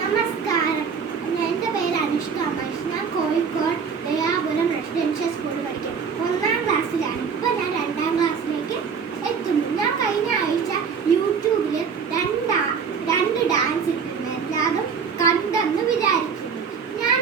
നമസ്കാരം. എൻ്റെ പേര് അനുഷ്ക മഹേഷ്. ഞാൻ കോഴിക്കോട് ദയാപുരം റെസിഡൻഷ്യൽ സ്കൂളിൽ പഠിക്കും. 1ാം ക്ലാസ്സിലാണ്. ഇപ്പോൾ ഞാൻ 2ാം ക്ലാസ്സിലേക്ക് എത്തുന്നു. ഞാൻ കഴിഞ്ഞ ആഴ്ച യൂട്യൂബിൽ രണ്ട് ഡാൻസ് ഇട്ടിരുന്നു. എല്ലാതും കണ്ടെന്ന് വിചാരിക്കുന്നു. ഞാൻ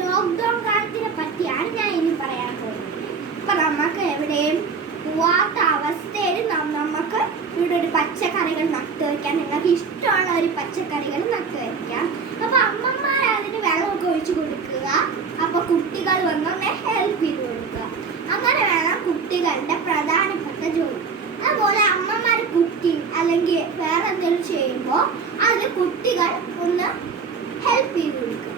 ലോക്ക്ഡൗൺ കാലത്തിനെ പറ്റിയാണ് ഞാൻ ഇനി പറയാൻ പോകുന്നത്. ഇപ്പം നമുക്ക് എവിടെയും പോവാത്ത അവസ്ഥയിൽ നമുക്ക് ഇവിടെ ഒരു പച്ചക്കറികൾ നട്ടു വയ്ക്കാം. നിങ്ങൾക്ക് ഇഷ്ടമുള്ള ഒരു പച്ചക്കറികൾ നട്ടു വയ്ക്കാം. അപ്പോൾ അമ്മമാർ അതിന് വെള്ളമൊക്കെ ഒഴിച്ചു കൊടുക്കുക. അപ്പോൾ കുട്ടികൾ വന്നൊന്ന് ഹെൽപ്പ് ചെയ്ത് കൊടുക്കുക. അങ്ങനെ വേണം കുട്ടികളുടെ പ്രധാനപ്പെട്ട ജോലി. അതുപോലെ അമ്മമാർ കുക്കിംഗ് അല്ലെങ്കിൽ വേറെ എന്തെങ്കിലും ചെയ്യുമ്പോൾ അത് കുട്ടികൾ ഒന്ന് ഹെൽപ്പ് ചെയ്ത് കൊടുക്കുക.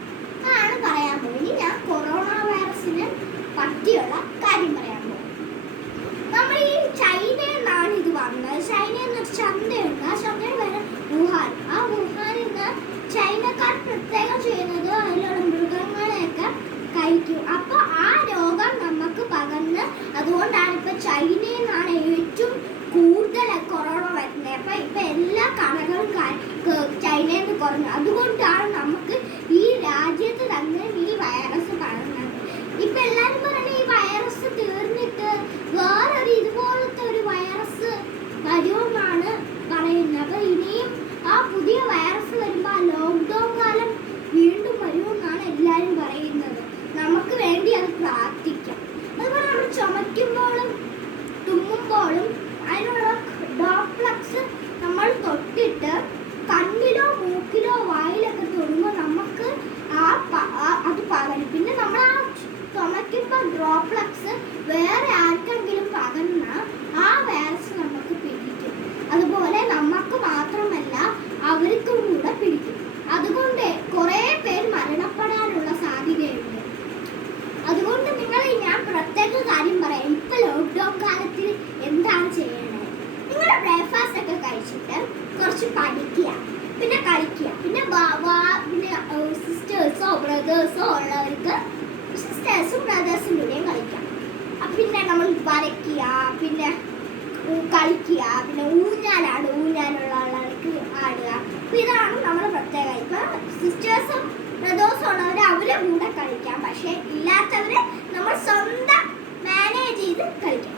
അതാണ് പറയാൻ പോകുന്നത്. ഞാൻ കൊറോണ വൈറസിന് പറ്റിയുള്ള കാര്യം പറയാൻ പോകും. നമ്മൾ ഈ ചൈനയിൽ നിന്നാണ് ഇത് വന്നത്. ചൈനയിൽ നിന്നൊരു ചന്തയുണ്ട്. ആ ചന്തയുടെ പേര് വുഹാൻ. ആ വുഹാനിൽ നിന്ന് ചൈനക്കാർ പ്രത്യേകം ചെയ്യുന്നത് അതിലുള്ള മൃഗങ്ങളെയൊക്കെ കഴിക്കും. അപ്പോൾ ആ രോഗം നമുക്ക് പകർന്ന് അതുകൊണ്ടാണ് ഇപ്പം ചൈനയിൽ നിന്നാണ് ഏറ്റവും കൂടുതൽ കൊറോണ വരുന്നത്. അപ്പം ഇപ്പം എല്ലാ കടകളും ചൈനയിൽ നിന്ന് കുറഞ്ഞു. അതുകൊണ്ടാണ് നമുക്ക് ഈ രാജ്യത്ത് തന്നെ ഈ വൈറസ് പകർന്നത്. ഇപ്പം എല്ലാവരും പറഞ്ഞ ഈ വൈറസ് തീർന്നിട്ട് വേറൊരു ഇതുപോലത്തെ ഒരു വൈറസ് വരുമെന്നാണ് പറയുന്നത്. അപ്പം ഇനിയും ആ പുതിയ വൈറസ് വരുമ്പോൾ ആ ലോക്ക്ഡൗൺ കാലം വീണ്ടും വരുമെന്നാണ് എല്ലാവരും പറയുന്നത്. നമുക്ക് വേണ്ടി അത് പ്രാർത്ഥിക്കാം. അതുപോലെ നമ്മൾ ചുമയ്ക്കുമ്പോഴും തുമ്മുമ്പോഴും അതിനുള്ള ഡ്രോപ്ലെറ്റ്സ് നമ്മൾ തൊട്ടിട്ട് കണ്ണിലോ മൂക്കിലോ വായിലൊക്കെ തൊടുമ്പോൾ നമുക്ക് അത് പകരും. പിന്നെ നമ്മൾ ആ ചുമയ്ക്കുമ്പോൾ ഡ്രോപ്ലെറ്റ്സ് വേറെ ആർക്കെങ്കിലും പകർന്നാൽ ആ വൈറസ് നമുക്ക് പിടിക്കും. അതുപോലെ നമുക്ക് മാത്രമല്ല അവർക്കും കൂടെ പിടിക്കും. അതുകൊണ്ട് കുറേ പേര് മരണപ്പെടാനുള്ള സാധ്യതയുണ്ട്. അതുകൊണ്ട് ഞാൻ പ്രത്യേക കാര്യം പറയാം. ഇപ്പൊ ലോക്ക്ഡൗൺ കാലത്തിൽ എന്താണ് ചെയ്യേണ്ടത്? നിങ്ങൾ ബ്രേക്ക്ഫാസ്റ്റ് ഒക്കെ കഴിച്ചിട്ട് കുറച്ച് പഠിക്കുക, പിന്നെ കളിക്കുക, പിന്നെ സിസ്റ്റേഴ്സോ ബ്രദേഴ്സോ ഉള്ളവർക്ക് സിസ്റ്റേഴ്സും ബ്രദേഴ്സും കൂടെയും കളിക്കാം. പിന്നെ നമ്മൾ വരയ്ക്കുക, പിന്നെ കളിക്കുക, പിന്നെ ഊഞ്ഞാലുള്ള ആളുകൾക്ക് ആടുക. അപ്പം ഇതാണ് നമ്മൾ പ്രത്യേകം. ഇപ്പം സിസ്റ്റേഴ്സും ബ്രദേഴ്സും ഉള്ളവർ അവരെ കൂടെ കളിക്കാം. പക്ഷേ ഇല്ലാത്തവരെ നമ്മൾ സ്വന്തം മാനേജ് ചെയ്ത് കളിക്കാം.